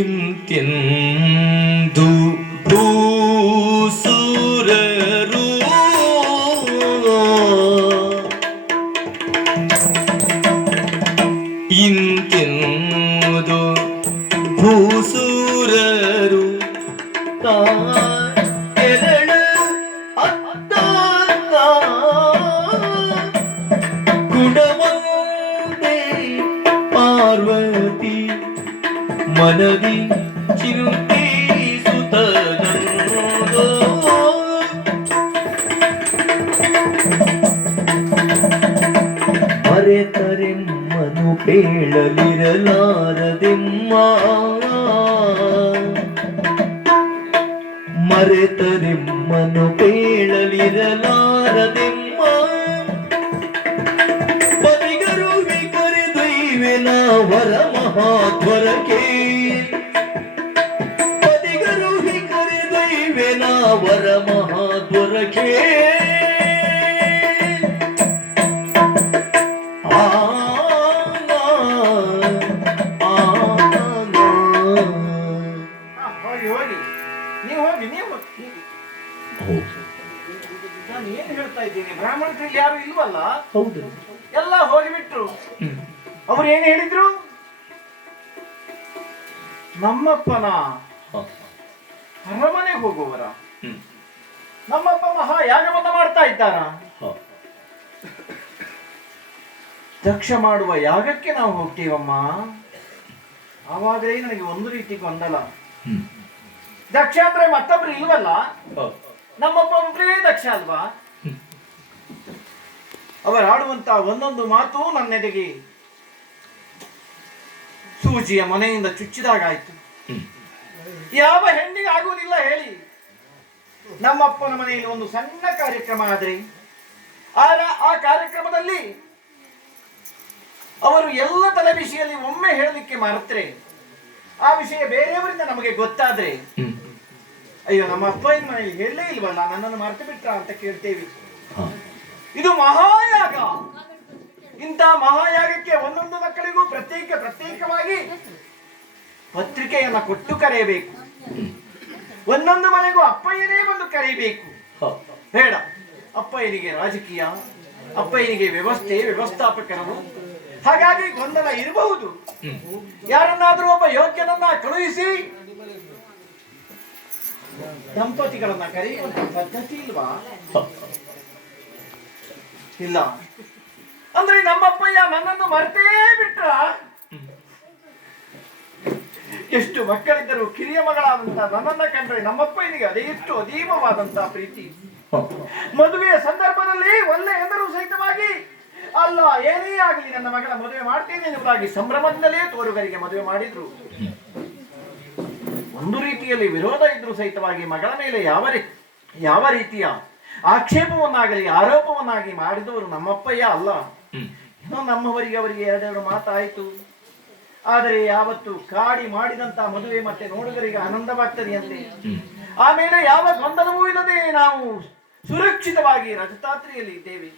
ಇಂತೆಂದು ಭೂಸುರರು ಇಂತೆಂದು ಭೂಸುರರು ಕೆರಳು ಅತ್ತ ಗುಣವಂದೇ ಪಾರ್ವತಿ ಮನದಿ ಚಿಂತಿಸುತ್ತದೋ ಮರೆತರೆಮ್ಮನು ಪೇಳಲಿರಲಾರದೆಮ್ಮ ಮರೆತರೆಮ್ಮನು ಪೇಳಲಿರಲಾರದೆಮ್ಮ ಪದಿಗರು ಕರೆದೊಯ್ವೆನ ವರ ಮಹಾಧ್ವರಕ್ಕೆ ಪದಿಗರು ಕರೆದೊಯ್ವೆನ ವರ ಮಹಾಧ್ವರಕ್ಕೆ ನಾನು ಏನು ಹೇಳ್ತಾ ಇದ್ದೀನಿ, ಬ್ರಾಹ್ಮಣರು ಯಾರು ಇಲ್ವಲ್ಲ? ಹೌದು, ಎಲ್ಲ ಹೋಗಿಬಿಟ್ರು. ಅವ್ರು ಏನು ಹೇಳಿದ್ರು? ನಮ್ಮಪ್ಪನ ಅರಮನೆಗೆ ಹೋಗುವರ, ನಮ್ಮಪ್ಪ ಮಹಾ ಯಾಗವನ್ನ ಮಾಡ್ತಾ ಇದ್ದಾರ. ದಕ್ಷ ಮಾಡುವ ಯಾಗಕ್ಕೆ ನಾವು ಹೋಗ್ತೀವಮ್ಮ. ಆವಾಗಲೇ ನನಗೆ ಒಂದು ರೀತಿ ಗೊಂದಲ. ದಕ್ಷ ಅಂದ್ರೆ ಮತ್ತೊಬ್ರು ಇಲ್ವಲ್ಲ, ನಮ್ಮಪ್ಪ ಒಬ್ಬರೇ ದಕ್ಷ ಅಲ್ವಾ? ಅವರು ಆಡುವಂತ ಒಂದೊಂದು ಮಾತು ನನ್ನೆಡೆಗೆ ಸೂಜಿಯ ಮನೆಯಿಂದ ಚುಚ್ಚಿದಾಗಾಯ್ತು. ಯಾವ ಹೆಣ್ಣಿಗೆ ಆಗುವುದಿಲ್ಲ ಹೇಳಿ? ನಮ್ಮಪ್ಪನ ಮನೆಯಲ್ಲಿ ಒಂದು ಸಣ್ಣ ಕಾರ್ಯಕ್ರಮ ಆದ್ರೆ ಆ ಕಾರ್ಯಕ್ರಮದಲ್ಲಿ ಅವರು ಎಲ್ಲ ತಲೆ ಬಿಸಿಯಲ್ಲಿ ಒಮ್ಮೆ ಹೇಳಲಿಕ್ಕೆ ಮರೆತ್ರೆ ಆ ವಿಷಯ ಬೇರೆಯವರಿಂದ ನಮಗೆ ಗೊತ್ತಾದ್ರೆ, ಅಯ್ಯೋ ನಮ್ಮ ಅಪ್ಪನ ಮನೆಯಲ್ಲಿ ಹೇಳಲೇ ಇಲ್ವಲ್ಲ, ನನ್ನನ್ನು ಮರೆತು ಬಿಟ್ರ ಅಂತ ಕೇಳ್ತೇವೆ. ಇದು ಮಹಾಯಾಗ. ಇಂಥ ಮಹಾಯಾಗಕ್ಕೆ ಒಂದೊಂದು ಮಕ್ಕಳಿಗೂ ಪ್ರತ್ಯೇಕವಾಗಿ ಪತ್ರಿಕೆಯನ್ನ ಕೊಟ್ಟು ಕರೆಯಬೇಕು. ಒಂದೊಂದು ಮನೆಗೂ ಅಪ್ಪಯ್ಯನೇ ಬಂದು ಕರೆಯಬೇಕು. ಬೇಡ, ಅಪ್ಪಯ್ಯನಿಗೆ ರಾಜಕೀಯ, ಅಪ್ಪಯ್ಯನಿಗೆ ವ್ಯವಸ್ಥಾಪಕರು, ಹಾಗಾಗಿ ಗೊಂದಲ ಇರಬಹುದು. ಯಾರನ್ನಾದ್ರೂ ಒಬ್ಬ ಯೋಗ್ಯನನ್ನ ಕಳುಹಿಸಿ ದಂಪತಿಗಳನ್ನ ಕರೆಯುವಂತ ಪದ್ಧತಿ ಇಲ್ವಾ? ಇಲ್ಲ ಅಂದ್ರೆ ನಮ್ಮಪ್ಪಯ್ಯ ನನ್ನನ್ನು ಮರೆತೇ ಬಿಟ್ರ. ಎಷ್ಟು ಮಕ್ಕಳಿದ್ದರು, ಕಿರಿಯ ಮಗಳಾದಂತ ನನ್ನನ್ನ ಕಂಡ್ರೆ ನಮ್ಮಪ್ಪಯ್ಯನಿಗೆ ಅದೆಷ್ಟು ಅಧೀಮವಾದಂತ ಪ್ರೀತಿ. ಮದುವೆಯ ಸಂದರ್ಭದಲ್ಲಿ ಒಳ್ಳೆ ಎಂದರೂ ಸಹಿತವಾಗಿ ಅಲ್ಲ, ಏನೇ ಆಗಲಿ ನನ್ನ ಮಗಳ ಮದುವೆ ಮಾಡ್ತೇನೆ ಎನ್ನುವುದಾಗಿ ಸಂಭ್ರಮದಿಂದಲೇ ತೋರುಗರಿಗೆ ಮದುವೆ ಮಾಡಿದ್ರು. ಒಂದು ರೀತಿಯಲ್ಲಿ ವಿರೋಧ ಇದ್ರೂ ಸಹಿತವಾಗಿ ಮಗಳ ಮೇಲೆ ಯಾವ ರೀತಿಯ ಆಕ್ಷೇಪವನ್ನಾಗಲಿ ಆರೋಪವನ್ನಾಗಿ ಮಾಡಿದವರು ನಮ್ಮಪ್ಪಯ್ಯ ಅಲ್ಲ. ಏನೋ ನಮ್ಮವರಿಗೆ ಅವರಿಗೆ ಎರಡೆರಡು ಮಾತಾಯಿತು. ಆದರೆ ಯಾವತ್ತು ಕಾಡಿ ಮಾಡಿದಂತ ಮದುವೆ ಮತ್ತೆ ನೋಡುಗರಿಗೆ ಆನಂದವಾಗ್ತದೆ ಅಂತೆ. ಆಮೇಲೆ ಯಾವ ಗೊಂದಲವೂ ಇಲ್ಲದೆ ನಾವು ಸುರಕ್ಷಿತವಾಗಿ ರಜತಾತ್ರಿಯಲ್ಲಿ ಇದ್ದೇವೆ.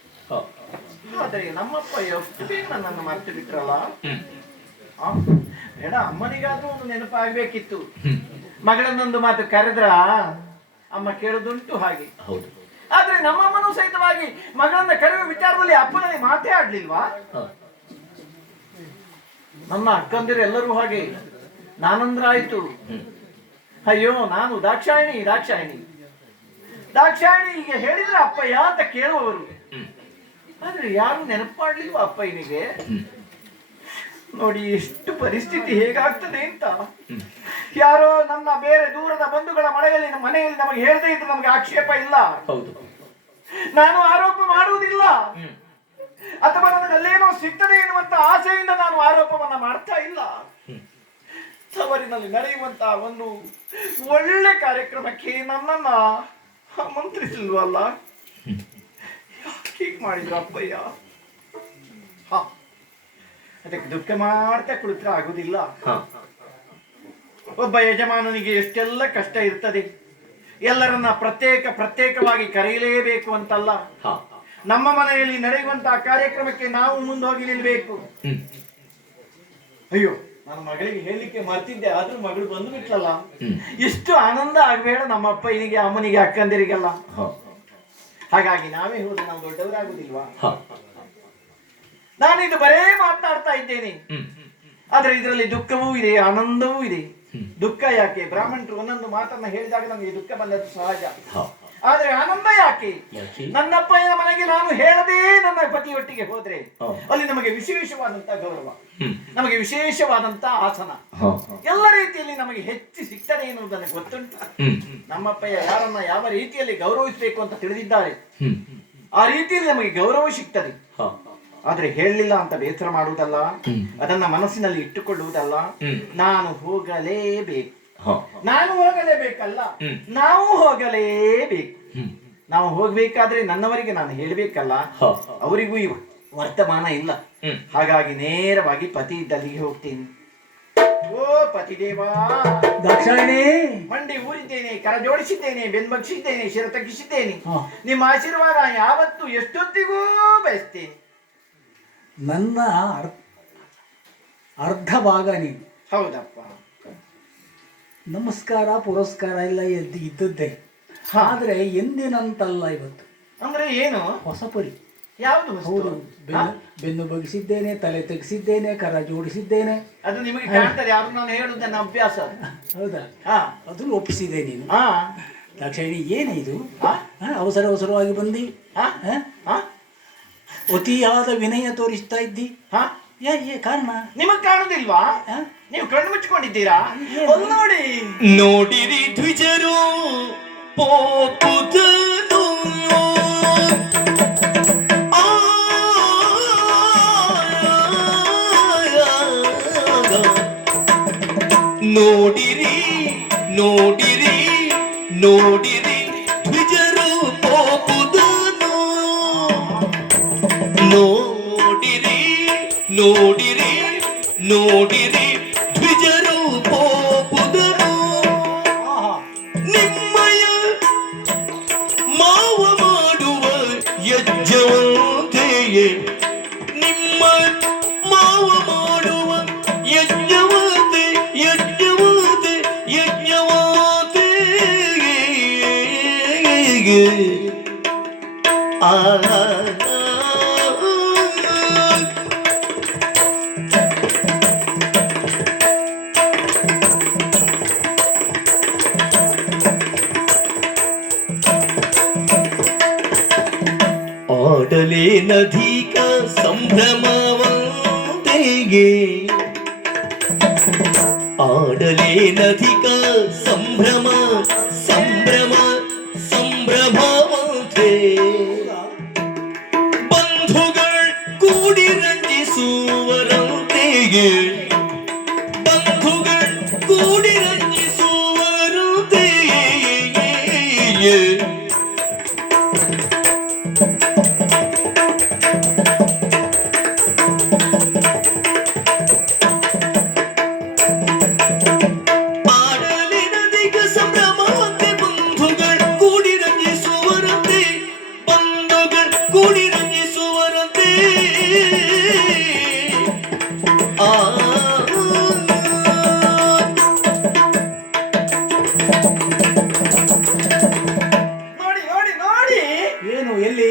ಆದರೆ ನಮ್ಮಪ್ಪ ಎಷ್ಟು ಬೇಗ ನನ್ನನ್ನು ಮರೆತು ಬಿಟ್ರಲ್ಲ. ಬೇಡ, ಅಮ್ಮನಿಗಾದ್ರೂ ಒಂದು ನೆನಪಾಗಬೇಕಿತ್ತು. ಮಗಳನ್ನೊಂದು ಮಾತು ಕರೆದ್ರ ಅಮ್ಮ ಕೇಳುದುಂಟು ಹಾಗೆ. ಆದ್ರೆ ನಮ್ಮಮ್ಮನೂ ಸಹಿತವಾಗಿ ಮಗಳನ್ನ ಕರೆಯುವ ವಿಚಾರದಲ್ಲಿ ಅಪ್ಪನಲ್ಲಿ ಮಾತೇ ಆಡ್ಲಿಲ್ವಾ? ನನ್ನ ಅಕ್ಕಂದಿರು ಎಲ್ಲರೂ ಹಾಗೆ. ನಾನಂದ್ರ ಆಯ್ತು, ಅಯ್ಯೋ ನಾನು ದಾಕ್ಷಾಯಿಣಿ ಹೀಗೆ ಹೇಳಿದ್ರೆ ಅಪ್ಪಯ್ಯ ಅಂತ ಕೇಳುವವರು. ಆದ್ರೆ ಯಾರು ನೆನಪು ಮಾಡ್ಲಿಲ್ವ ಅಪ್ಪಯ್ಯನಿಗೆ? ನೋಡಿ ಎಷ್ಟು ಪರಿಸ್ಥಿತಿ ಹೇಗಾಗ್ತದೆ ಅಂತ. ಯಾರೋ ನನ್ನ ಬೇರೆ ದೂರದ ಬಂಧುಗಳ ಮನೆಯಲ್ಲಿ ನಮಗೆ ಹೇಳದೇ ಇದ್ರೆ ನಮಗೆ ಆಕ್ಷೇಪ ಇಲ್ಲ. ನಾನು ಆರೋಪ ಮಾಡುವುದಿಲ್ಲ, ಅಥವಾ ನನಗಲ್ಲೇನೋ ಸಿಗ್ತದೆ ಎನ್ನುವಂತ ಆಸೆಯಿಂದ ನಾನು ಆರೋಪವನ್ನ ಮಾಡ್ತಾ ಇಲ್ಲ. ತವರಿನಲ್ಲಿ ನಡೆಯುವಂತ ಒಂದು ಒಳ್ಳೆ ಕಾರ್ಯಕ್ರಮಕ್ಕೆ ನನ್ನನ್ನ ಆಮಂತ್ರಿಸಿಲ್ವಲ್ಲ. ಹೀಗೆ ಮಾಡಿದ್ರು ಅಪ್ಪಯ್ಯ. ಅದಕ್ಕೆ ದುಃಖ ಮಾಡ್ತಾ ಕುಳಿತರೆ ಆಗುದಿಲ್ಲ. ಒಬ್ಬ ಯಜಮಾನನಿಗೆ ಎಷ್ಟೆಲ್ಲ ಕಷ್ಟ ಇರ್ತದೆ. ಎಲ್ಲರನ್ನ ಪ್ರತ್ಯೇಕವಾಗಿ ಕರೆಯಲೇಬೇಕು ಅಂತಲ್ಲ. ನಮ್ಮ ಮನೆಯಲ್ಲಿ ನಡೆಯುವಂತಹ ಕಾರ್ಯಕ್ರಮಕ್ಕೆ ನಾವು ಮುಂದೆ ಹೋಗಿ ನಿಲ್ಬೇಕು. ಅಯ್ಯೋ, ನನ್ನ ಮಗಳಿಗೆ ಹೇಳಲಿಕ್ಕೆ ಮರ್ತಿದ್ದೆ, ಆದ್ರೂ ಮಗಳು ಬಂದು ಬಿಟ್ಲಲ್ಲ. ಎಷ್ಟು ಆನಂದ ಆಗ್ಬೇಡ ನಮ್ಮ ಅಪ್ಪನಿಗೆ, ಅಮ್ಮನಿಗೆ, ಅಕ್ಕಂದಿರಿಗೆಲ್ಲ. ಹಾಗಾಗಿ ನಾವೇ ಹೋದ್ರೆ ನಾವು ದೊಡ್ಡವರಾಗುದಿಲ್ವಾ? ನಾನಿದು ಬರೇ ಮಾತನಾಡ್ತಾ ಇದ್ದೇನೆ, ಆದ್ರೆ ಇದರಲ್ಲಿ ದುಃಖವೂ ಇದೆ, ಆನಂದವೂ ಇದೆ. ದುಃಖ ಯಾಕೆ? ಬ್ರಾಹ್ಮಣರು ಒಂದೊಂದು ಮಾತನ್ನ ಹೇಳಿದಾಗ ನಮಗೆ ದುಃಖ ಬಂದದ್ದು ಸಹಜ. ಆದ್ರೆ ಆನಂದ ಯಾಕೆ? ನನ್ನಪ್ಪಯ್ಯನ ಮನೆಗೆ ನಾನು ಹೇಳದೇ ನನ್ನ ಪತಿಯೊಟ್ಟಿಗೆ ಹೋದ್ರೆ ಅಲ್ಲಿ ನಮಗೆ ವಿಶೇಷವಾದಂತ ಗೌರವ, ನಮಗೆ ವಿಶೇಷವಾದಂತ ಆಸನ, ಎಲ್ಲ ರೀತಿಯಲ್ಲಿ ನಮಗೆ ಹೆಚ್ಚು ಸಿಗ್ತದೆ ಎನ್ನುವುದನ್ನು ಗೊತ್ತುಂಟು. ನಮ್ಮಪ್ಪಯ್ಯ ಯಾರನ್ನ ಯಾವ ರೀತಿಯಲ್ಲಿ ಗೌರವಿಸಬೇಕು ಅಂತ ತಿಳಿದಿದ್ದಾರೆ, ಆ ರೀತಿಯಲ್ಲಿ ನಮಗೆ ಗೌರವ ಸಿಗ್ತದೆ. ಆದ್ರೆ ಹೇಳಲಿಲ್ಲ ಅಂತ ಬೇಸರ ಮಾಡುವುದಲ್ಲ, ಅದನ್ನ ಮನಸ್ಸಿನಲ್ಲಿ ಇಟ್ಟುಕೊಳ್ಳುವುದಲ್ಲ. ನಾನು ಹೋಗಲೇಬೇಕು, ನಾನು ಹೋಗಲೇಬೇಕಲ್ಲ, ನಾವು ಹೋಗಲೇಬೇಕು. ನಾವು ಹೋಗ್ಬೇಕಾದ್ರೆ ನನ್ನವರಿಗೆ ನಾನು ಹೇಳ್ಬೇಕಲ್ಲ, ಅವರಿಗೂ ಈ ವರ್ತಮಾನ ಇಲ್ಲ. ಹಾಗಾಗಿ ನೇರವಾಗಿ ಪತಿ ಇದ್ದಲ್ಲಿಗೆ ಹೋಗ್ತೀನಿ. ಓ ಪತಿದೇವಾ, ದಾಕ್ಷಾಯಿಣಿ, ಮಂಡಿ ಊರಿದ್ದೇನೆ, ಕರ ಜೋಡಿಸಿದ್ದೇನೆ, ಬೆನ್ಬಗ್ಸಿದ್ದೇನೆ, ಶಿರ ತಗ್ಗಿಸಿದ್ದೇನೆ. ನಿಮ್ಮ ಆಶೀರ್ವಾದ ಯಾವತ್ತು ಎಷ್ಟೊತ್ತಿಗೂ ಬಯಸ್ತೇನೆ. ನನ್ನ ಅರ್ಧ ಭಾಗ ನೀನು. ಹೌದಪ್ಪ. ನಮಸ್ಕಾರ ಪುರಸ್ಕಾರ ಎಲ್ಲ ಇದ್ದದ್ದೇ, ಆದ್ರೆ ಎಂದಿನಂತಲ್ಲ ಇವತ್ತು. ಅಂದ್ರೆ ಏನು? ಹೊಸ ಪರಿ. ಯಾವುದು? ಹೌದು, ಬೆನ್ನು ಬಗ್ಗಿಸಿದ್ದೇನೆ, ತಲೆ ತೆಗೆಸಿದ್ದೇನೆ, ಕರ ಜೋಡಿಸಿದ್ದೇನೆ. ಅದು ನಿಮಗೆ ಕಾಣ್ತದೆ, ಯಾರು ನಾನು ಹೇಳುದನ್ನ ಅಭ್ಯಾಸ. ಹೌದಾ? ಅದು ಒಪ್ಪಿಸಿದೆ ನೀನು. ದಾಕ್ಷಾಯಿಣಿ, ಏನೇ ಇದು? ಅವಸರವಾಗಿ ಬಂದಿ, ಅತಿಯಾದ ವಿನಯ ತೋರಿಸ್ತಾ ಇದ್ದಿ. ಕಾರಣ ನಿಮಗ್ ಕಾಣುದಿಲ್ವಾ? ನೀವು ಕಣ್ಣು ಮುಚ್ಚಿಕೊಂಡಿದ್ದೀರಾ? ನೋಡಿ, ನೋಡಿರಿ ದ್ವಿಜರು ಪೋಪುದನು, ನೋಡಿರಿ ನೋಡಿರಿ ನೋಡಿರಿ ದ್ವಿಜರು ಪೋಪುದನು, ನೋಡಿರಿ ನೋಡಿರಿ ನೋಡಿರಿ ದ್ವಿಜರು ಪೋಪುದನು. ನಿಮ್ಮಯ ಮಾವ ಮಾಡುವ ಯಜ್ಞವಂತೆಯೇ, ನಿಮ್ಮ ಮಾವ ಮಾಡುವ ಯಜ್ಞವಂತೆ ಯಜ್ಞವಂತೆ ಯಜ್ಞವಂತೆ ಆಡಲೇನಧಿಕ ಸಂಭ್ರಮವಂತೆಯೇ, ಆಡಲೇನಧಿಕ ಸಂಭ್ರಮ ಸಂಭ್ರಮ ಸಂಭ್ರಮವಂತೆ, ಬಂಧುಗಳು ಕೂಡಿ ರಂಜಿಸುವರಂತೆಯೇ, ಬಂಧುಗಳು ಕೂಡಿ ರಂಜಿಸುವರಂತೆಯೇ. ನೋಡಿ ನೋಡಿ ನೋಡಿ. ಏನು? ಎಲ್ಲಿ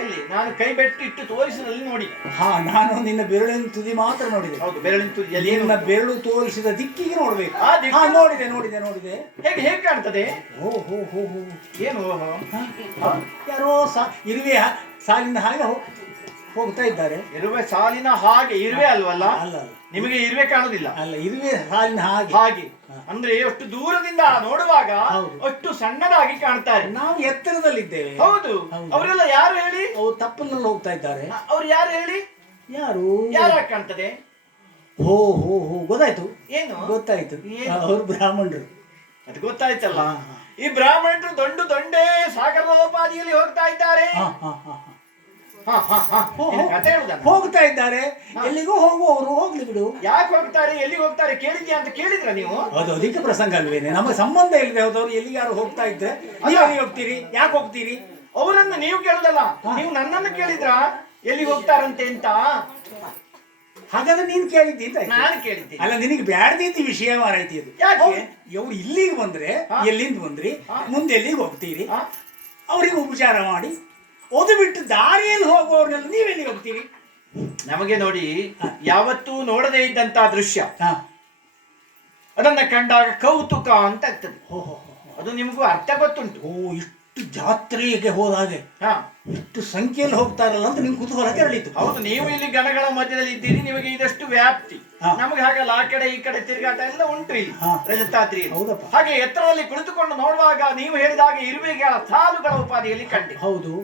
ಎಲ್ಲಿ? ನಾನು ಕೈ ಬೆಟ್ಟಿಟ್ಟು ತೋರಿಸಿದಲ್ಲಿ ನೋಡಿ. ನಾನು ನಿನ್ನ ಬೆರಳಿನ ತುದಿ ಮಾತ್ರ ನೋಡಿದೆ. ಹೌದು, ಬೆರಳಿನ ತುದಿಯಲ್ಲಿ ನಿನ್ನ ಬೆರಳು ತೋರಿಸಿದ ದಿಕ್ಕಿಗೆ ನೋಡ್ಬೇಕು. ನೋಡಿದೆ ನೋಡಿದೆ ನೋಡಿದೆ. ಹೇಗೆ ಹೇಗೆ ಕಾಣ್ತದೆ? ಹೋ ಹೋ ಹೋ ಹೋ. ಏನು? ಯಾರೋ ಇರುವೆ ಸಾಲಿನ ಹಾಗೆ ಹೋಗ್ತಾ ಇದ್ದಾರೆ. ಇರುವೆ ಸಾಲಿನ ಹಾಗೆ? ಇರುವೆ ಅಲ್ವಲ್ಲ? ಅಲ್ಲ, ನಿಮಗೆ ಇರುವೆ ಕಾಣುದಿಲ್ಲ? ಅಲ್ಲ, ಇರುವೆ ಸಾಲಿನ ಹಾಗೆ. ಹಾಗೆ ಅಂದ್ರೆ ಅಷ್ಟು ದೂರದಿಂದ ನೋಡುವಾಗ ಅಷ್ಟು ಸಣ್ಣದಾಗಿ ಕಾಣ್ತಾರೆ. ನಾವು ಎತ್ತರದಲ್ಲಿದ್ದೇವೆ. ಹೌದು. ಅವರೆಲ್ಲ ಯಾರು ಹೇಳಿ? ಅವ್ರು ತಪ್ಪಲಿನಲ್ಲಿ ಹೋಗ್ತಾ ಇದ್ದಾರೆ. ಅವ್ರು ಯಾರು ಹೇಳಿ? ಯಾರು? ಯಾರಾಗಿ ಕಾಣ್ತದೆ? ಹೋ ಹೋ ಹೋ, ಗೊತ್ತಾಯ್ತು. ಏನು ಗೊತ್ತಾಯ್ತು? ಅವರು ಬ್ರಾಹ್ಮಣರು. ಅದು ಗೊತ್ತಾಯ್ತಲ್ಲ. ಈ ಬ್ರಾಹ್ಮಣರು ದೊಡ್ಡೇ ಸಾಗರೋಪಾದಿಯಲ್ಲಿ ಹೋಗ್ತಾ ಇದ್ದಾರೆ. ಕತೆ ಹೇಳುದನ್ನ ಹೋಗ್ತಾ ಇದ್ದಾರೆ. ಎಲ್ಲಿಗೂ ಹೋಗುವವರು ಹೋಗ್ಲಿ ಬಿಡು. ಯಾಕೆ ಹೋಗ್ತಾರೆ, ಎಲ್ಲಿಗೆ ಹೋಗ್ತಾರೆ ಕೇಳಿದ್ಯಾ ಅಂತ ಕೇಳಿದ್ರ ನೀವು? ಅದು ಅದಕ್ಕೆ ಪ್ರಸಂಗ ಅಲ್ವೇನೆ, ನಮ್ಮ ಸಂಬಂಧ ಇಲ್ಲದೆ ಹೋದವರು ಎಲ್ಲಿಗೆ ಯಾರು ಹೋಗ್ತಾ ಇದ್ರೆ ನೀವು ಹೋಗ್ತೀರಿ, ಯಾಕೆ ಹೋಗ್ತೀರಿ? ಅವರನ್ನು ನೀವು ಕೇಳುದಲ್ಲ, ನೀವು ನನ್ನನ್ನು ಕೇಳಿದ್ರ ಎಲ್ಲಿ ಹೋಗ್ತಾರಂತೆ ಅಂತ. ಹಾಗಾದ್ರೆ ನೀನ್ ಕೇಳಿದ್ದಿ ಅಂತ ಆಯ್ತು. ನಾನು ಕೇಳಿದ್ದೀನಿ. ಅಲ್ಲ ನಿನಗೆ ಬ್ಯಾಡ್ದಿದ್ದ ವಿಷಯ ಮಾರೈತಿ ಅದು. ಯಾಕೆ? ಇವ್ರು ಇಲ್ಲಿಗೆ ಬಂದ್ರೆ ಎಲ್ಲಿಂದ ಬಂದ್ರಿ, ಮುಂದೆ ಎಲ್ಲಿಗೆ ಹೋಗ್ತೀರಿ, ಅವ್ರಿಗೆ ಉಪಚಾರ ಮಾಡಿ ಅದು ಬಿಟ್ಟು ದಾರಿಯಲ್ಲಿ ಹೋಗುವವ್ರನ್ನೆಲ್ಲ ನೀವೆಲ್ಲಿಗೆ ಹೋಗ್ತೀರಿ? ನಮಗೆ ನೋಡಿ ಯಾವತ್ತೂ ನೋಡದೇ ಇದ್ದಂತ ದೃಶ್ಯ ಹಾ ಅದನ್ನ ಕಂಡಾಗ ಕೌತುಕ ಅಂತ ಆಗ್ತದೆ. ಹೋ ಹೋ ಅದು ನಿಮಗೂ ಅರ್ಥ ಗೊತ್ತುಂಟು. ಓ ಇಷ್ಟು ಜಾತ್ರೆಗೆ ಹೋದಾಗೆ ಹಾ ಇಷ್ಟು ಸಂಖ್ಯೆಯಲ್ಲಿ ಹೋಗ್ತಾರಲ್ಲ ಅಂತ ನಿಮ್ಗೆ ಕುತೂಹಲ ಕೆರಳಿತು. ಹೌದು, ನೀವು ಇಲ್ಲಿ ಗಣಗಳ ಮಧ್ಯದಲ್ಲಿ ಇದ್ದೀರಿ, ನಿಮಗೆ ಇದಷ್ಟು ವ್ಯಾಪ್ತಿ. ನಮಗೆ ಹಾಗಲ್ಲ, ಆ ಕಡೆ ಈ ಕಡೆ ತಿರುಗಾಟ ಎಲ್ಲ ಉಂಟು ಇಲ್ಲಿ ರಜತಾದ್ರಿ. ಹೌದಪ್ಪ. ಹಾಗೆ ಎತ್ತರದಲ್ಲಿ ಕುಳಿತುಕೊಂಡು ನೋಡುವಾಗ ನೀವು ಹೇಳಿದಾಗ ಇರುವೆಗಳ ಸಾಲುಗಳ ಉಪಾಧಿಯಲ್ಲಿ ಕಂಡೆ. ಹೌದು,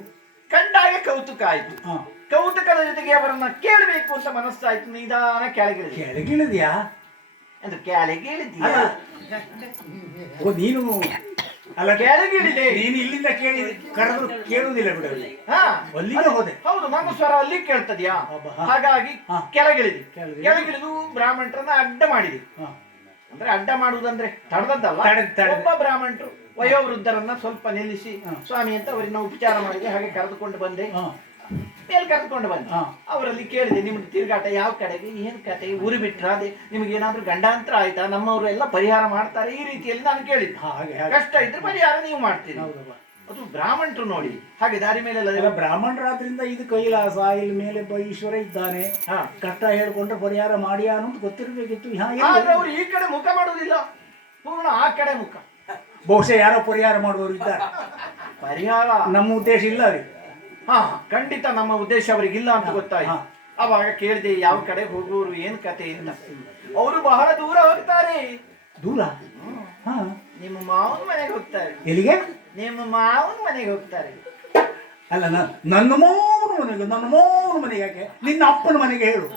ಕಂಡಾಗ ಕೌತುಕ ಆಯ್ತು. ಕೌತುಕದ ಜೊತೆಗೆ ಅವರನ್ನ ಕೇಳಬೇಕು ಅಂತ ಮನಸ್ಸಾಯ್ತು. ನಿಧಾನ ಕೆಳಗಿಳಿದ. ಕೆಳಗಿಳಿದ್ಯಾ? ಅಂದ್ರೆ ಕೆಳಗಿಳಿದ್ಯಾ? ಓ ನೀನು ಅಲ್ಲ ಕೆಳಗಿಳಿದೆ. ನೀನು ಇಲ್ಲಿಂದ ಕೇಳಿ ಕರೆದ್ರು ಕೇಳುವುದಿಲ್ಲ ಬಿಡು. ಹಾ ಅಲ್ಲಿಗೆ ಹೋದೆ. ಹೌದು, ನಮ್ಮ ಸ್ವರ ಅಲ್ಲಿ ಕೇಳ್ತದ್ಯಾ? ಹಾಗಾಗಿ ಕೆಳಗಿಳಿದೆ. ಕೆಳಗಿಳಿದು ಬ್ರಾಹ್ಮಣರನ್ನ ಅಡ್ಡ ಮಾಡಿದೆ. ಅಂದ್ರೆ ಅಡ್ಡ ಮಾಡುವುದಂದ್ರೆ ತಡೆದದ್ದಲ್ಲ. ಒಬ್ಬ ಬ್ರಾಹ್ಮಣರು ವಯೋವೃದ್ಧರನ್ನ ಸ್ವಲ್ಪ ನಿಲ್ಲಿಸಿ ಸ್ವಾಮಿ ಅಂತ ಅವರನ್ನ ಉಪಚಾರ ಮಾಡಿದೆ. ಹಾಗೆ ಕರೆದುಕೊಂಡು ಬಂದೆ, ಮೇಲೆ ಕರೆದುಕೊಂಡು ಬಂದೆ. ಅವರಲ್ಲಿ ಕೇಳಿದೆ, ನಿಮ್ಗೆ ತಿರುಗಾಟ ಯಾವ ಕಡೆಗೆ, ಏನ್ ಕತೆ, ಊರು ಬಿಟ್ರ, ಅದೇ ನಿಮ್ಗೆ ಏನಾದ್ರು ಗಂಡಾಂತರ ಆಯ್ತಾ, ನಮ್ಮವರು ಎಲ್ಲ ಪರಿಹಾರ ಮಾಡ್ತಾರೆ, ಈ ರೀತಿಯಲ್ಲಿ ನಾನು ಕೇಳಿದ್ದೆ. ಕಷ್ಟ ಇದ್ರೆ ಪರಿಹಾರ ನೀವು ಮಾಡ್ತೀರಿ. ಅದು ಬ್ರಾಹ್ಮಣರು ನೋಡಿ ಹಾಗೆ ದಾರಿ ಮೇಲೆಲ್ಲ ಬ್ರಾಹ್ಮಣರಾದ್ರಿಂದ ಇದು ಕೈಲಾಸ, ಇಲ್ಲಿ ಮೇಲೆ ಈಶ್ವರ ಇದ್ದಾನೆ, ಕಷ್ಟ ಹೇಳ್ಕೊಂಡ್ರೆ ಪರಿಹಾರ ಮಾಡಿ ಅನ್ನೋದು ಗೊತ್ತಿರಬೇಕಿತ್ತು. ಆದ್ರೆ ಅವ್ರು ಈ ಕಡೆ ಮುಖ ಮಾಡುವುದಿಲ್ಲ, ಪೂರ್ಣ ಆ ಕಡೆ ಮುಖ. ಬಹುಶಃ ಯಾರೋ ಪರಿಹಾರ ಮಾಡುವವರು ಇದ್ದಾರೆ. ಪರಿಹಾರ ನಮ್ಮ ಉದ್ದೇಶ ಇಲ್ಲ ರೀ. ಖಂಡಿತ ನಮ್ಮ ಉದ್ದೇಶ ಅವರಿಗಿಲ್ಲ ಅಂತ ಗೊತ್ತಾಯ್ತು. ಅವಾಗ ಕೇಳಿದೆ, ಯಾವ ಕಡೆ ಹೋಗುವರು, ಏನ್ ಕತೆ ಅಂತ. ಅವರು ಬಹಳ ದೂರ ಹೋಗ್ತಾರೆ. ದೂರ? ನಿಮ್ಮ ಮಾವನ ಮನೆಗೆ ಹೋಗ್ತಾರೆ. ಎಲ್ಲಿಗೆ? ನಿಮ್ಮ ಮಾವನ ಮನೆಗೆ ಹೋಗ್ತಾರೆ. ಅಲ್ಲ ನನ್ನ ಮಾವನ ಮನೆಗೆ, ನನ್ನ ಮಾವನ ಮನೆಗೆ ಯಾಕೆ? ನಿನ್ನ ಅಪ್ಪನ ಮನೆಗೆ ಹೇಳು.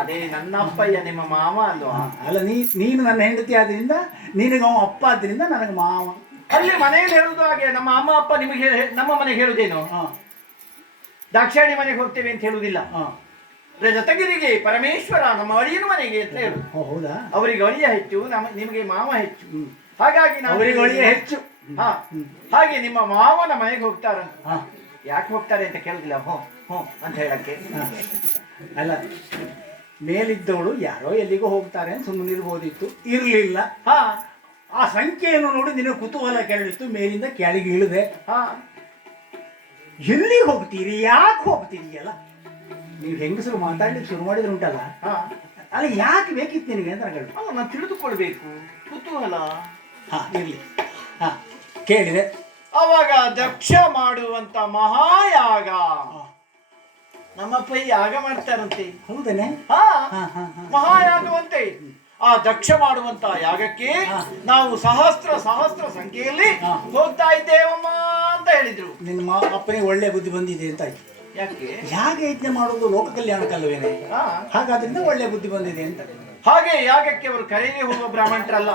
ಅದೇ ನನ್ನ ಅಪ್ಪಯ್ಯ, ನಿಮ್ಮ ಮಾವ ಅಲ್ವಾ? ಅಲ್ಲ ನೀನು ನನ್ನ ಹೆಂಡತಿ ಆದ್ರಿಂದ ನಿನಗೆ ಅವ ಅಪ್ಪ ಆದ್ರಿಂದ ನನಗೆ ಮಾವ. ಅಲ್ಲಿ ಮನೆಯಲ್ಲಿ ಹೇಳುದು ಹಾಗೆ. ನಮ್ಮ ಅಮ್ಮ ಅಪ್ಪ ನಿಮಗೆ ನಮ್ಮ ಮನೆಗೆ ಹೇಳುದೇನು? ದಾಕ್ಷಾಯಣಿ ಮನೆಗೆ ಹೋಗ್ತೇವೆ ಅಂತ ಹೇಳುವುದಿಲ್ಲ. ರಜತಗಿರಿಗೆ ಪರಮೇಶ್ವರ ನಮ್ಮ ಅಳಿಯನ ಮನೆಗೆ ಅಂತ ಹೇಳು. ಹೌದಾ? ಅವರಿಗೆ ಅಳಿಯ ಹೆಚ್ಚು, ನಿಮಗೆ ಮಾವ ಹೆಚ್ಚು. ಹಾಗಾಗಿ ಅವರಿಗೆ ಅಳಿಯ ಹೆಚ್ಚು. ಹಾಗೆ ನಿಮ್ಮ ಮಾವನ ಮನೆಗೆ ಹೋಗ್ತಾರಂತ. ಯಾಕೆ ಹೋಗ್ತಾರೆ ಅಂತ ಕೇಳುದಿಲ್ಲ, ಹ್ಞೂ ಅಂತ ಹೇಳಕ್ಕೆ. ಅಲ್ಲ ಮೇಲಿದ್ದವಳು ಯಾರೋ ಎಲ್ಲಿಗೋ ಹೋಗ್ತಾರೆ ಅಂತ ಸುಮ್ಮನೆ ಇರ್ಬೋದಿತ್ತು, ಇರ್ಲಿಲ್ಲ. ಆ ಸಂಖ್ಯೆಯನ್ನು ನೋಡಿ ನಿನಗೆ ಕುತೂಹಲ ಕೆರಳಿತ್ತು, ಮೇಲಿಂದ ಕೆಳಗೆ ಇಳಿದೆ. ಎಲ್ಲಿಗೆ ಹೋಗ್ತೀರಿ, ಯಾಕೆ ಹೋಗ್ತೀರಿ? ಅಲ್ಲ ನೀವು ಹೆಂಗಸರು ಮಾತಾಡ್ಲಿಕ್ಕೆ ಶುರು ಮಾಡಿದ್ರೆ ಉಂಟಲ್ಲ, ಅಲ್ಲ ಯಾಕೆ ಬೇಕಿತ್ತು ನಿನಗೆ ಅಂತ ನಾನು ತಿಳಿದುಕೊಳ್ಬೇಕು, ಕುತೂಹಲ. ಇರ್ಲಿ, ಕೇಳಿದೆ. ಅವಾಗ ದಕ್ಷ ಮಾಡುವಂತ ಮಹಾಯಾಗ ನಮ್ಮಪ್ಪ ಯಾಗ ಮಾಡ್ತಾರಂತೆ. ಹೌದನೆ? ಮಹಾಯಾಗವಂತೆ. ಆ ದಕ್ಷ ಮಾಡುವಂತ ಯಾಗಕ್ಕೆ ನಾವು ಸಹಸ್ರ ಸಂಖ್ಯೆಯಲ್ಲಿ ಹೋಗ್ತಾ ಇದ್ದೇವಮ್ಮ ಅಂತ ಹೇಳಿದ್ರು. ನಿಮ್ಮ ಅಪ್ಪನಿಗೆ ಒಳ್ಳೆ ಬುದ್ಧಿ ಬಂದಿದೆ ಅಂತ ಆಯ್ತು. ಯಾಕೆ? ಯಾಗ ಯಜ್ಞ ಮಾಡುವುದು ಲೋಕ ಕಲ್ಯಾಣಕ್ಕಲ್ಲವೇನೆ? ಹಾಗಾದ್ರಿಂದ ಒಳ್ಳೆ ಬುದ್ಧಿ ಬಂದಿದೆ ಅಂತ. ಹಾಗೆ ಯಾಗಕ್ಕೆ ಅವರು ಕರೆಯೇ ಹೋಗುವ ಬ್ರಾಹ್ಮಣರಲ್ಲ,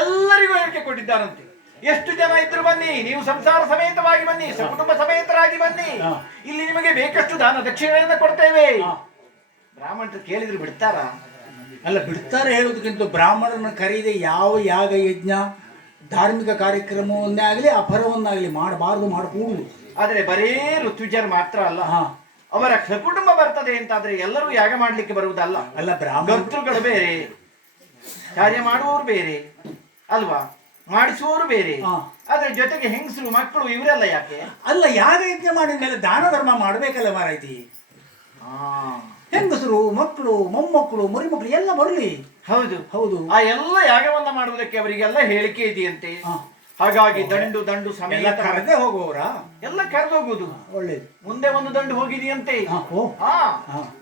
ಎಲ್ಲರಿಗೂ ಹೇಳಿಕೆ ಕೊಟ್ಟಿದ್ದಾರಂತೆ. ಎಷ್ಟು ಜನ ಇದ್ರು ಬನ್ನಿ, ನೀವು ಸಂಸಾರ ಸಮೇತವಾಗಿ ಬನ್ನಿ, ಸಕುಟುಂಬ ಸಮೇತರಾಗಿ ಬನ್ನಿ, ಇಲ್ಲಿ ನಿಮಗೆ ಬೇಕಷ್ಟು ದಾನ ದಕ್ಷಿಣೆಯನ್ನು ಕೊಡ್ತೇವೆ. ಬ್ರಾಹ್ಮಣರು ಕೇಳಿದ್ರು ಬಿಡ್ತಾರ? ಅಲ್ಲ ಬಿಡ್ತಾರೆ ಹೇಳುವುದಕ್ಕಿಂತ ಬ್ರಾಹ್ಮಣರನ್ನ ಕರೀದೆ ಯಾವ ಯಾಗ ಯಜ್ಞ ಧಾರ್ಮಿಕ ಕಾರ್ಯಕ್ರಮವನ್ನೇ ಆಗಲಿ ಅಪರವನ್ನಾಗಲಿ ಮಾಡಬಾರದು, ಮಾಡಕೂಡುದು. ಆದ್ರೆ ಬರೇ ಋತುಜರ್ ಮಾತ್ರ ಅಲ್ಲ, ಅವರ ಸಕುಟುಂಬ ಬರ್ತದೆ ಅಂತಾದ್ರೆ ಎಲ್ಲರೂ ಯಾಗ ಮಾಡ್ಲಿಕ್ಕೆ ಬರುವುದಲ್ಲ. ಅಲ್ಲ ಗರ್ತೃಗಳು ಬೇರೆ, ಕಾರ್ಯ ಮಾಡುವವರು ಬೇರೆ ಅಲ್ವಾ, ಮಾಡಿಸುವವರು ಬೇರೆ. ಅದ್ರ ಜೊತೆಗೆ ಹೆಂಗಸರು ಮಕ್ಕಳು ಇವರೆಲ್ಲ ಯಾಕೆ? ಅಲ್ಲ ಯಾಗ ಯಜ್ಞ ಮಾಡಿದ ಮೇಲೆ ದಾನ ಧರ್ಮ ಮಾಡ್ಬೇಕಲ್ಲ ಮಾರಾಯ್ತಿ. ಹೆಂಗಸರು ಮಕ್ಕಳು ಮೊಮ್ಮಕ್ಕಳು ಮರಿಮಕ್ಕಳು ಎಲ್ಲ ಬರಲಿ. ಹೌದು ಹೌದು, ಆ ಎಲ್ಲ ಯಾಗವನ್ನ ಮಾಡುವುದಕ್ಕೆ ಅವರಿಗೆಲ್ಲ ಹೇಳಿಕೆ ಇದೆಯಂತೆ. ಹಾಗಾಗಿ ದಂಡು ಸಮೇತ ಕರೆದೇ ಹೋಗುವವರ ಎಲ್ಲ ಕರೆದು ಹೋಗುದು. ಒಳ್ಳೇದು. ಮುಂದೆ ಒಂದು ದಂಡು ಹೋಗಿದೆಯಂತೆ.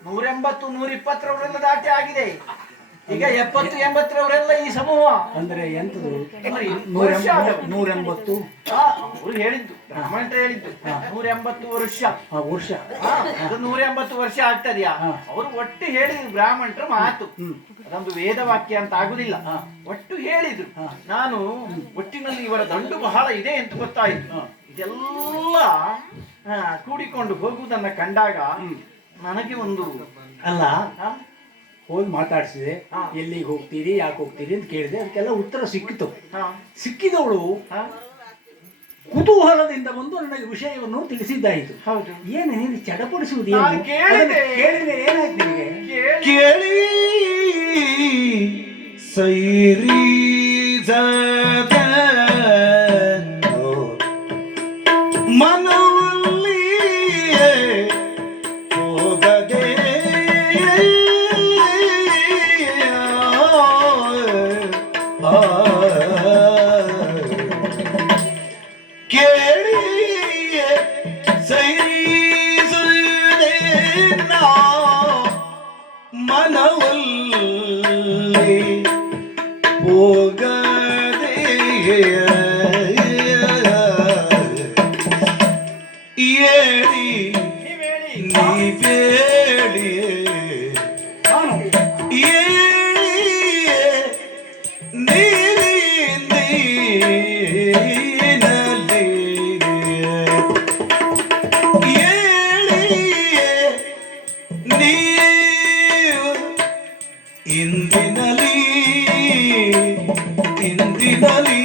180 120ರವರೆಲ್ಲ ದಾಟಿ ಆಗಿದೆ. ಈಗ 70 80ರವರೆಲ್ಲ ಈ ಸಮೂಹ. ಅಂದ್ರೆ ಎಂತದು? 180. ಅವ್ರು ಹೇಳಿದ್ದು, ಬ್ರಾಹ್ಮಣರು ಹೇಳಿದ್ದು 180 ವರ್ಷ. 180 ವರ್ಷ ಆಗ್ತದ್ಯಾ? ಅವರು ಒಟ್ಟು ಹೇಳಿದ್ರು ಬ್ರಾಹ್ಮಣರ ಮಾತು. ಅದೊಂದು ವೇದವಾಕ್ಯ ಅಂತ ಆಗುದಿಲ್ಲ, ಒಟ್ಟು ಹೇಳಿದ್ರು. ನಾನು ಒಟ್ಟಿನಲ್ಲಿ ಇವರ ದಂಡು ಬಹಳ ಇದೆ ಅಂತ ಗೊತ್ತಾಯ್ತು. ಇದೆಲ್ಲ ಕೂಡಿಕೊಂಡು ಹೋಗುವುದನ್ನ ಕಂಡಾಗ ನನಗೆ ಒಂದು ಅಲ್ಲ ಹೋಗಿ ಮಾತಾಡ್ಸಿದೆ, ಎಲ್ಲಿಗೆ ಹೋಗ್ತೀರಿ ಯಾಕೆ ಹೋಗ್ತೀರಿ ಅಂತ ಕೇಳಿದೆ. ಅದಕ್ಕೆಲ್ಲ ಉತ್ತರ ಸಿಕ್ಕಿತು. ಸಿಕ್ಕಿದವಳು ಕುತೂಹಲದಿಂದ ಬಂದು ನನಗೆ ವಿಷಯವನ್ನು ತಿಳಿಸಿದ್ದಾಯಿತು. ಹೌದು. ಏನು ನೀನು ಚಡಪಡಿಸುವುದು ನಾನು ಕೇಳಿದೆ. ಕೇಳಿದ್ರೆ ಏನಾಯ್ತು ನಿನಗೆ? ಕೇಳಿ ಸೈರಿ ಮನವಲ್ಲಿ ಹೋಗದೆ ಕೇಳಿ ಸೈರಿಸುವುದೇ ಮನವಲ್ಲಿ ಹೋಗದೆ ಏಳಿ ನೀವೇಳಿ ಇಂದಿನಲಿ ಇಂದಿನಲಿ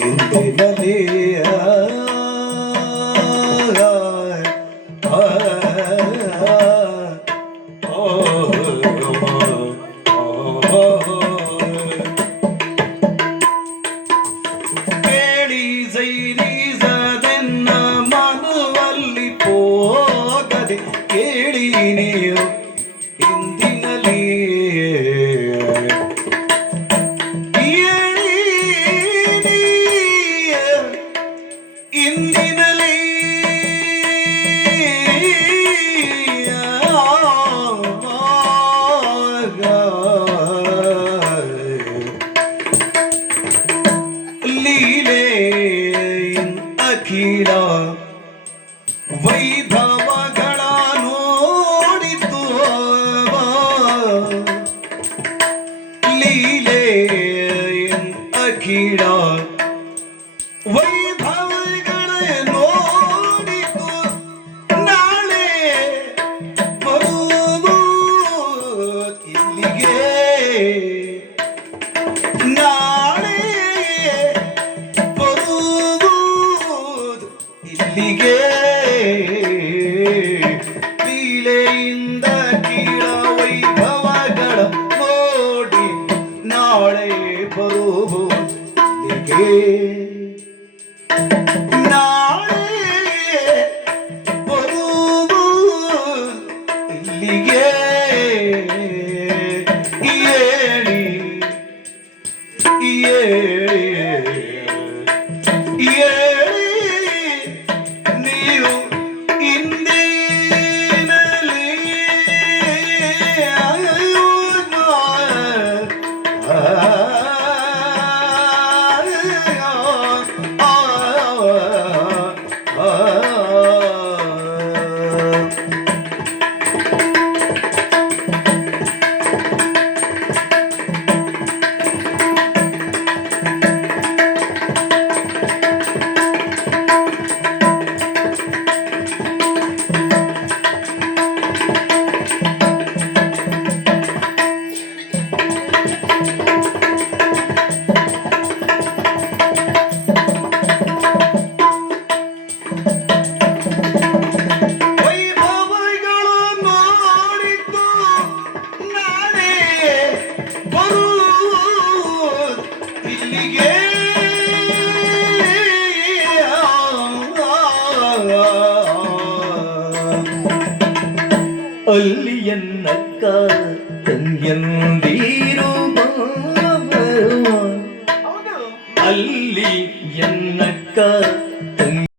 ಇಂದಿನಲಿ ಕೇಳಿ ಸೈರಿಸದೆನ್ನ ಮನವಲ್ಲಿ ಹೋಗದೆ ಕೇಳಿ ನೀವು ಇಂದಿನಲಿ ಇಂದಿನಲಿ ಲೀಲೆ ಅಖಿಲ ವೈಭವಗಳ ನೋಡಿತು ಲೀಲೆ ಅಖಿಲ ವೈಭವಗಳ ನೋಡಿತು ನಾಳೆ ಬರುವುದು ಇಲ್ಲಿಗೆ ನಾಳೆ ಬರುವುದು ಇಲ್ಲಿಗೆ ಲೀಲೆಯಿಂದ ಕೀಳ ವೈಭವಗಳ ನೋಡಿ ನಾಳೆ ಬರುವುದು ಇಲ್ಲಿಗೆ ನಾಳೆ ಬರುವುದು ಇಲ್ಲಿಗೆ ಏಳಿ ಏಳಿ ನೀವು ಇಂದಿನಲಿ ವೈಭವಗಳು ನೋಡಿದ್ದು ನಾನೇ ಬರುವುದು ಇಲ್ಲಿಗೆ ಅಲ್ಲಿ ಎನ್ನಕ್ಕ ತಂಗಿಯಂದಿರು ಹೌದು. ಅಲ್ಲಿ ಎನ್ನಕ್ಕ